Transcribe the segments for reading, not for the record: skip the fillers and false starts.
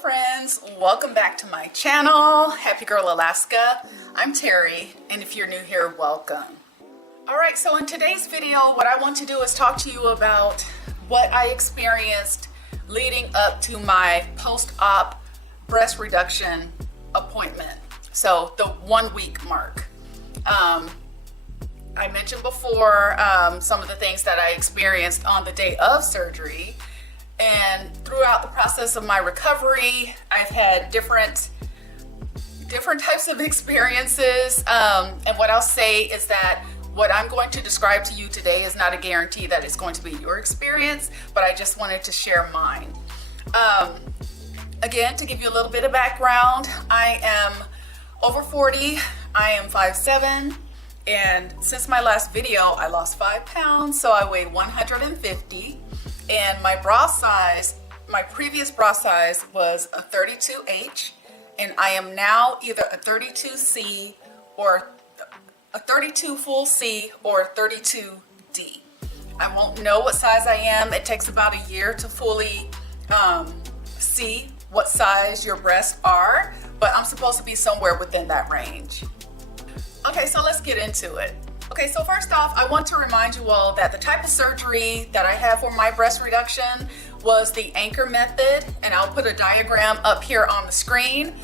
friends, welcome back to my channel. Happy Girl Alaska. I'm Terry, and if you're new here, welcome. Alright, so in today's video, what I want to do is talk to you about what I experienced leading up to my post-op breast reduction appointment. So the 1 week mark. I mentioned before some of the things that I experienced on the day of surgery. And throughout the process of my recovery, I've had different types of experiences. And what I'll say is that what I'm going to describe to you today is not a guarantee that it's going to be your experience, but I just wanted to share mine. Again, to give you a little bit of background, I am over 40, I am 5'7", and since my last video, I lost 5 pounds, so I weigh 150. And my bra size, my previous bra size was a 32H, and I am now either a 32C or a 32 full C or 32D. I won't know what size I am. It takes about a year to fully see what size your breasts are, but I'm supposed to be somewhere within that range. Okay, so let's get into it. Okay, so first off, I want to remind you all that the type of surgery that I had for my breast reduction was the anchor method, and I'll put a diagram up here on the screen.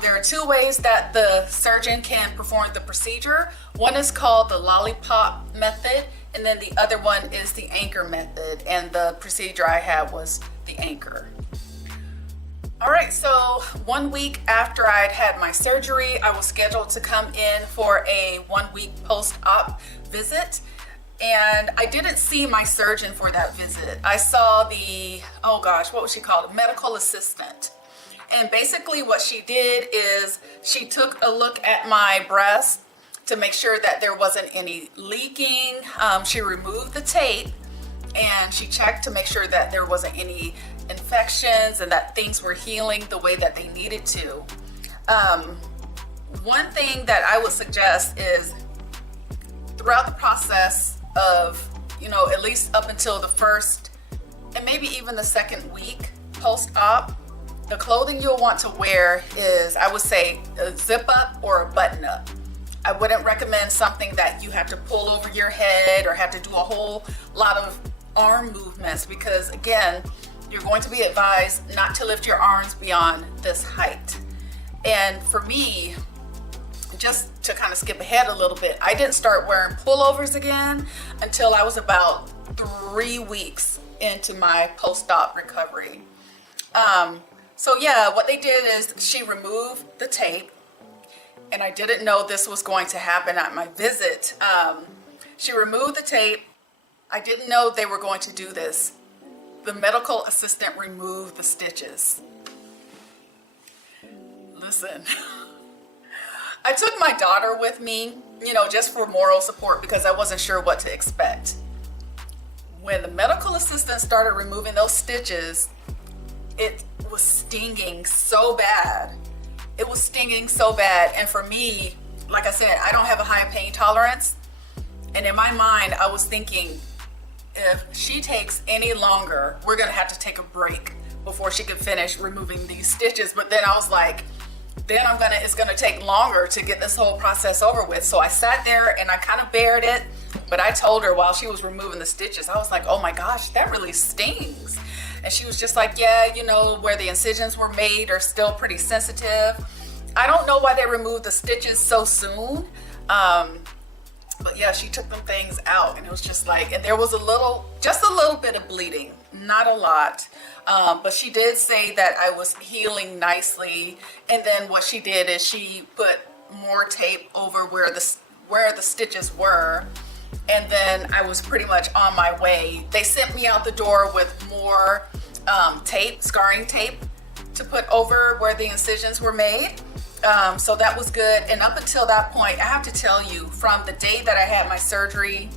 There are 2 ways that the surgeon can perform the procedure. One is called the lollipop method, and then the other one is the anchor method, and the procedure I had was the anchor. All right, so 1 week after I'd had my surgery, I was scheduled to come in for a 1 week post-op visit. And I didn't see my surgeon for that visit. I saw the, oh gosh, what was she called? A medical assistant. And basically what she did is she took a look at my breast to make sure that there wasn't any leaking. She removed the tape and she checked to make sure that there wasn't any infections and that things were healing the way that they needed to. One thing that I would suggest is throughout the process of, at least up until the first and maybe even the second week post-op, the clothing you'll want to wear is, I would say, a zip up or a button up. I wouldn't recommend something that you have to pull over your head or have to do a whole lot of arm movements, because again, you're going to be advised not to lift your arms beyond this height. And for me, just to kind of skip ahead a little bit, I didn't start wearing pullovers again until I was about 3 weeks into my post-op recovery. So yeah, what they did is she removed the tape, and I didn't know this was going to happen at my visit. She removed the tape. I didn't know they were going to do this. The medical assistant removed the stitches. Listen, I took my daughter with me, just for moral support because I wasn't sure what to expect. When the medical assistant started removing those stitches, it was stinging so bad. It was stinging so bad. And for me, like I said, I don't have a high pain tolerance. And in my mind, I was thinking, if she takes any longer, we're gonna have to take a break before she can finish removing these stitches. But then I was like, it's gonna take longer to get this whole process over with. So I sat there and I kind of bared it, but I told her while she was removing the stitches, I was like, oh my gosh, that really stings. And she was just like, yeah, where the incisions were made are still pretty sensitive. I don't know why they removed the stitches so soon. But yeah, she took them things out, and it was just like, and there was just a little bit of bleeding, not a lot. But she did say that I was healing nicely. And then what she did is she put more tape over where the stitches were. And then I was pretty much on my way. They sent me out the door with more tape, scarring tape, to put over where the incisions were made. So that was good. And up until that point, I have to tell you, from the day that I had my surgery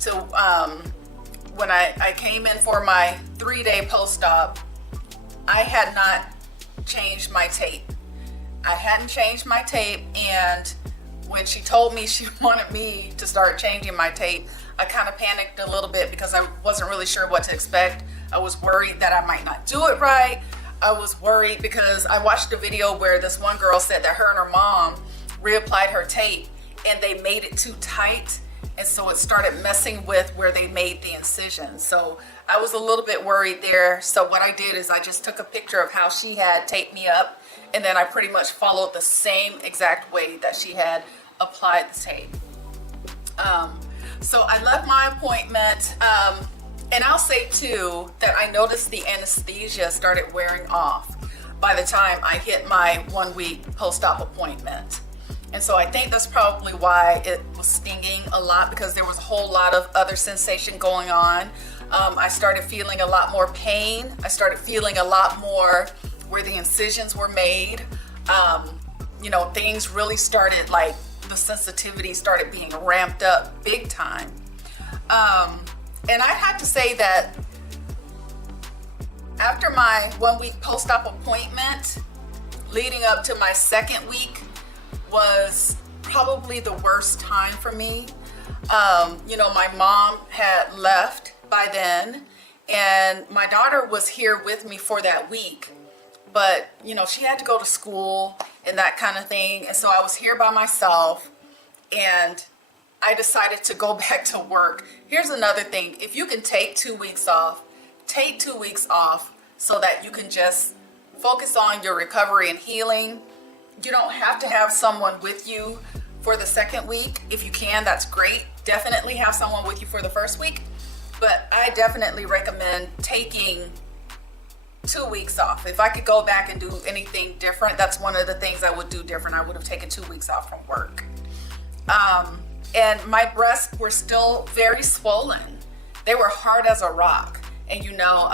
to when I came in for my 3-day post-op, I had not changed my tape. I hadn't changed my tape, and when she told me she wanted me to start changing my tape, I kind of panicked a little bit because I wasn't really sure what to expect. I was worried that I might not do it right. I was worried because I watched a video where this one girl said that her and her mom reapplied her tape and they made it too tight, and so it started messing with where they made the incision. So I was a little bit worried there. So what I did is I just took a picture of how she had taped me up, and then I pretty much followed the same exact way that she had applied the tape. So I left my appointment, and I'll say too that I noticed the anesthesia started wearing off by the time I hit my 1 week post-op appointment. And so I think that's probably why it was stinging a lot, because there was a whole lot of other sensation going on. I started feeling a lot more pain. I started feeling a lot more where the incisions were made. You know, things really started, like the sensitivity started being ramped up big time. And I had to say that after my 1 week post-op appointment, leading up to my second week was probably the worst time for me. You know, my mom had left by then, and my daughter was here with me for that week, but you know, she had to go to school and that kind of thing, and so I was here by myself, and I decided to go back to work. Here's another thing: if you can take 2 weeks off, take 2 weeks off so that you can just focus on your recovery and healing. You don't have to have someone with you for the second week. If you can, that's great. Definitely have someone with you for the first week, but I definitely recommend taking 2 weeks off. If I could go back and do anything different, that's one of the things I would do different. I would have taken 2 weeks off from work. And my breasts were still very swollen. They were hard as a rock. And you know,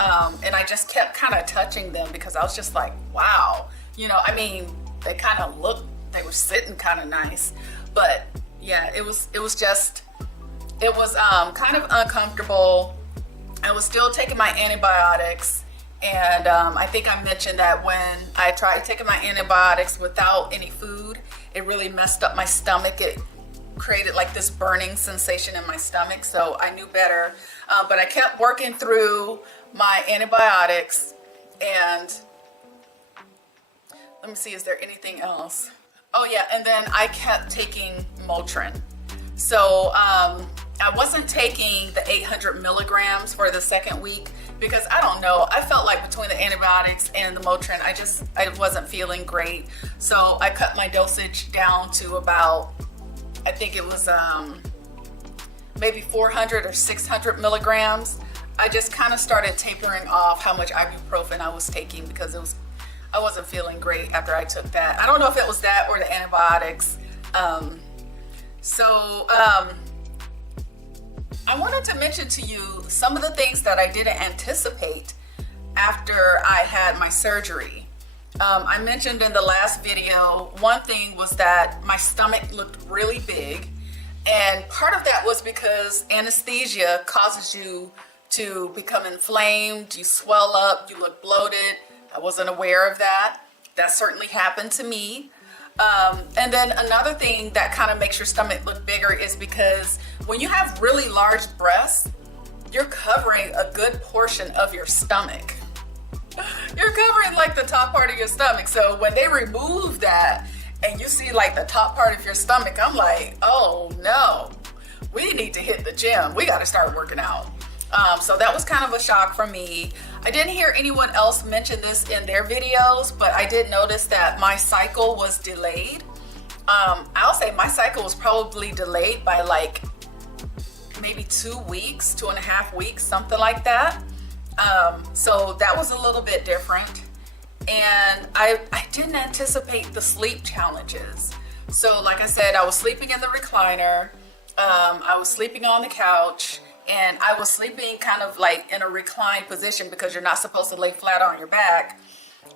and I just kept kind of touching them because I was just like, wow. You know, I mean, they kind of looked, they were sitting kind of nice. But yeah, it was kind of uncomfortable. I was still taking my antibiotics. And I think I mentioned that when I tried taking my antibiotics without any food, it really messed up my stomach. It created like this burning sensation in my stomach, so I knew better. But I kept working through my antibiotics, and let me see, is there anything else? Oh yeah, and then I kept taking Motrin. So I wasn't taking the 800 milligrams for the second week because I don't know, I felt like between the antibiotics and the Motrin, I wasn't feeling great. So I cut my dosage down to about, I think it was maybe 400 or 600 milligrams. I just kind of started tapering off how much ibuprofen I was taking because I wasn't feeling great after I took that. I don't know if it was that or the antibiotics. I wanted to mention to you some of the things that I didn't anticipate after I had my surgery. I mentioned in the last video, one thing was that my stomach looked really big, and part of that was because anesthesia causes you to become inflamed, you swell up, you look bloated. I wasn't aware of that. That certainly happened to me. And then another thing that kind of makes your stomach look bigger is because when you have really large breasts, you're covering a good portion of your stomach. You're covering like the top part of your stomach. So when they remove that and you see like the top part of your stomach, I'm like, oh no, we need to hit the gym. We got to start working out. So that was kind of a shock for me. I didn't hear anyone else mention this in their videos, but I did notice that my cycle was delayed. I'll say my cycle was probably delayed by like maybe 2 weeks, 2.5 weeks, something like that. So that was a little bit different. And I didn't anticipate the sleep challenges. So like I said, I was sleeping in the recliner. I was sleeping on the couch. And I was sleeping kind of like in a reclined position because you're not supposed to lay flat on your back.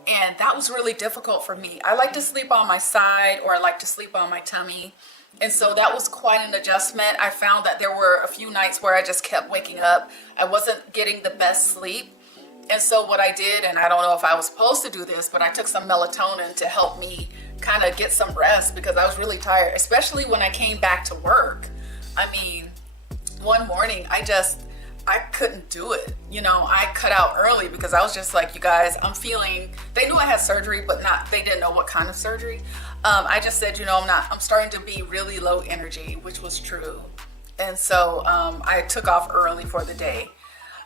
And that was really difficult for me. I like to sleep on my side, or I like to sleep on my tummy. And so that was quite an adjustment. I found that there were a few nights where I just kept waking up. I wasn't getting the best sleep. And so what I did, and I don't know if I was supposed to do this, but I took some melatonin to help me kind of get some rest because I was really tired, especially when I came back to work. I mean, one morning I I couldn't do it. I cut out early because I was just like, you guys, they knew I had surgery, but they didn't know what kind of surgery. I just said, I'm starting to be really low energy, which was true. And so I took off early for the day.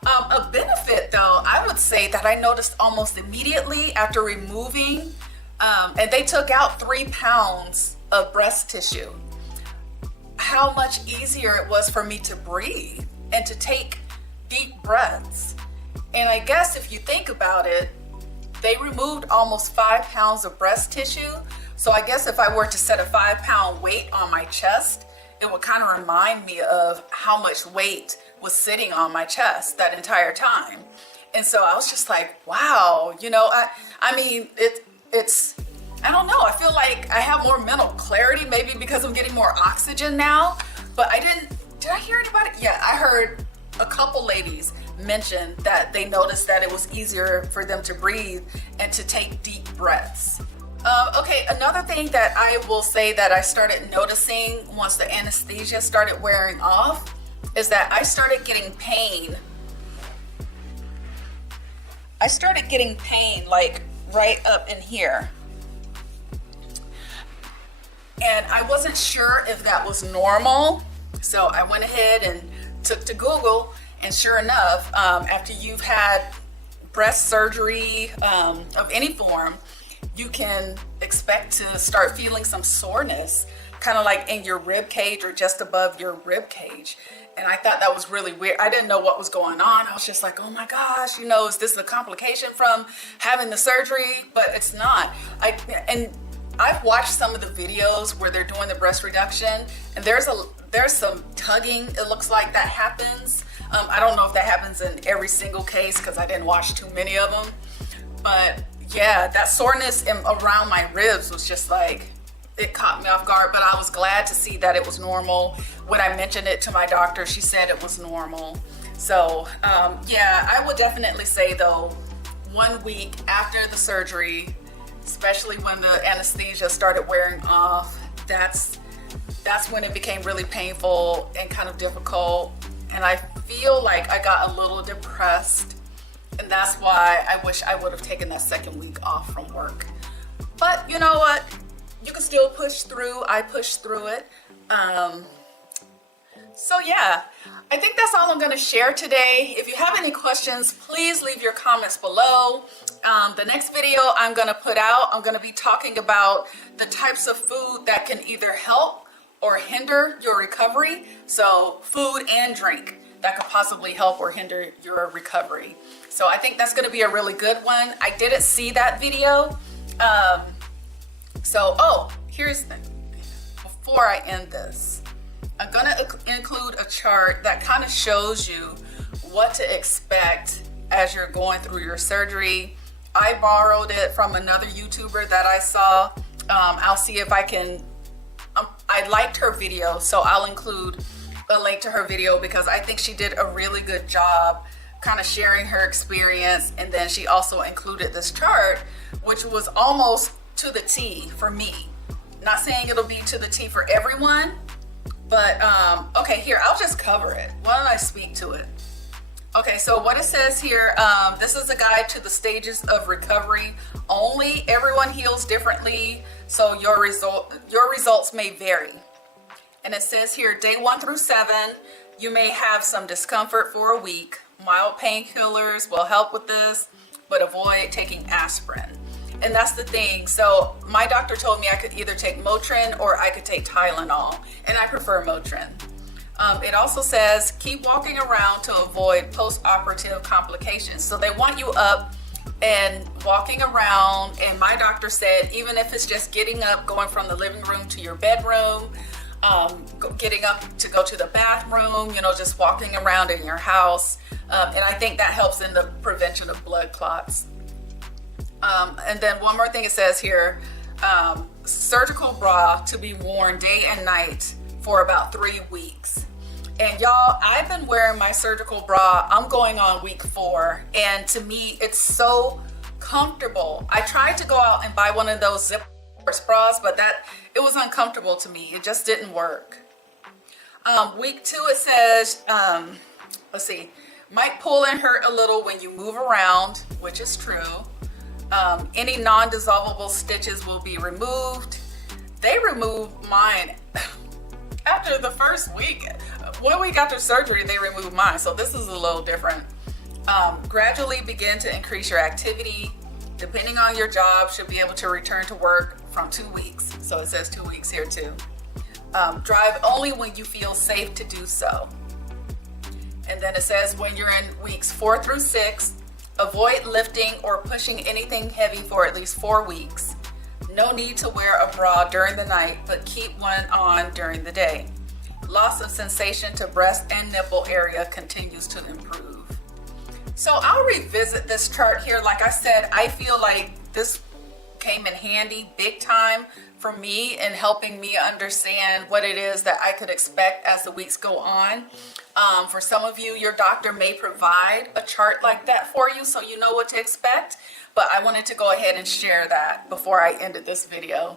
A benefit though, I would say that I noticed almost immediately after removing, and they took out 3 pounds of breast tissue, how much easier it was for me to breathe and to take deep breaths. And I guess if you think about it, they removed almost 5 pounds of breast tissue. So I guess if I were to set a 5-pound weight on my chest, it would kind of remind me of how much weight was sitting on my chest that entire time. And so I was just like, wow, I mean, it's, I don't know. I feel like I have more mental clarity, maybe because I'm getting more oxygen now, but did I hear anybody? Yeah, I heard a couple ladies mention that they noticed that it was easier for them to breathe and to take deep breaths. Okay, another thing that I will say that I started noticing once the anesthesia started wearing off is that I started getting pain. I started getting pain like right up in here. And I wasn't sure if that was normal. So I went ahead and took to Google, and sure enough, after you've had breast surgery of any form, you can expect to start feeling some soreness, kind of like in your rib cage or just above your rib cage. And I thought that was really weird. I didn't know what was going on. I was just like, oh my gosh, is this a complication from having the surgery? But it's not. I've watched some of the videos where they're doing the breast reduction, and there's some tugging, it looks like, that happens. I don't know if that happens in every single case because I didn't watch too many of them. But yeah, that soreness around my ribs was just like, it caught me off guard, but I was glad to see that it was normal. When I mentioned it to my doctor, she said it was normal. So yeah, I would definitely say though, 1 week after the surgery, especially when the anesthesia started wearing off, that's when it became really painful and kind of difficult. And I feel like I got a little depressed. And that's why I wish I would have taken that 2nd week off from work. But you know what? You can still push through. I pushed through it. So yeah, I think that's all I'm going to share today. If you have any questions, please leave your comments below. The next video I'm going to put out, I'm going to be talking about the types of food that can either help or hinder your recovery. So food and drink that could possibly help or hinder your recovery. So I think that's going to be a really good one. I didn't see that video. Before I end this, I'm going to include a chart that kind of shows you what to expect as you're going through your surgery. I borrowed it from another YouTuber that I saw. I'll see if I can, I liked her video, so I'll include a link to her video because I think she did a really good job kind of sharing her experience. And then she also included this chart, which was almost to the T for me. Not saying it'll be to the T for everyone, but okay, here, I'll just cover it. Why don't I speak to it? Okay, so what it says here, this is a guide to the stages of recovery only. Everyone heals differently, so your results may vary. And it says here, day 1 through 7, you may have some discomfort for a week. Mild painkillers will help with this, but avoid taking aspirin. And that's the thing. So my doctor told me I could either take Motrin or I could take Tylenol, and I prefer Motrin. It also says keep walking around to avoid post-operative complications. So they want you up and walking around, and my doctor said even if it's just getting up, going from the living room to your bedroom, getting up to go to the bathroom, just walking around in your house. And I think that helps in the prevention of blood clots. And then one more thing it says here, surgical bra to be worn day and night for about 3 weeks. And y'all, I've been wearing my surgical bra. I'm going on week 4. And to me, it's so comfortable. I tried to go out and buy one of those zip bras, but it was uncomfortable to me. It just didn't work. Week 2, it says, let's see. Might pull and hurt a little when you move around, which is true. Any non-dissolvable stitches will be removed. They removed mine after the first week. 1 week after surgery, they removed mine, so this is a little different. Gradually begin to increase your activity. Depending on your job, should be able to return to work from 2 weeks. So it says 2 weeks here too. Drive only when you feel safe to do so. And then it says when you're in weeks 4 through 6, avoid lifting or pushing anything heavy for at least 4 weeks. No need to wear a bra during the night, but keep one on during the day. Loss of sensation to breast and nipple area continues to improve. So I'll revisit this chart here. Like I said, I feel like this came in handy big time for me in helping me understand what it is that I could expect as the weeks go on. For some of you, your doctor may provide a chart like that for you so you know what to expect, but I wanted to go ahead and share that before I ended this video.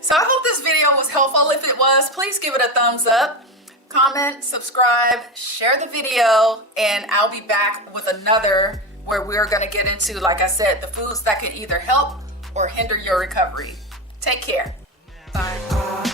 So I hope this video was helpful. If it was, please give it a thumbs up, comment, subscribe, share the video, and I'll be back with another where we're going to get into, like I said, the foods that can either help or hinder your recovery. Take care. Bye.